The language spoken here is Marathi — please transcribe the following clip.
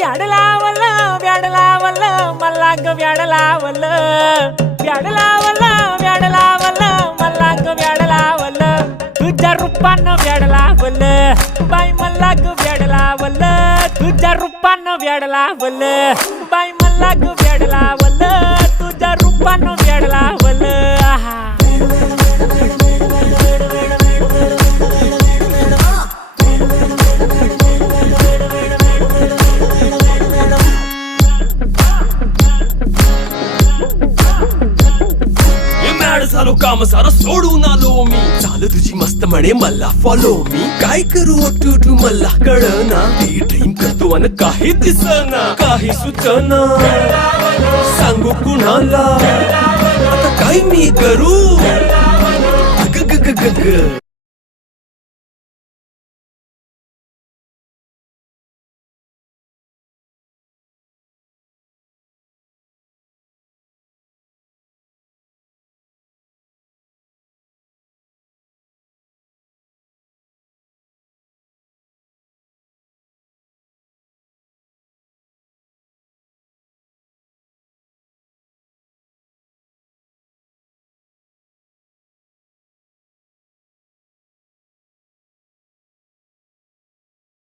व्याड लावलं व्याड लावलं मला ग व्याड लावलं व्याड लावलं व्याड लावलं मला ग व्याड लावलं तुझ्या रूपानं व्याड लावलं बाई मला ग व्याड लावलं तुझ्या रूपानं व्याड लावलं बाई मला ग व्याड लावलं तुझ्या रूपानं व्याड लावलं आहा झालो काम सारं सोडून आलो मी चाल तुझी मस्त म्हणे मला फॉलो मी काय करू टू मला कळना ती ड्रीम करतो आणि काही दिसना काही सुचना सांगू कुणाला आता काय मी करू ग ग ग ग ग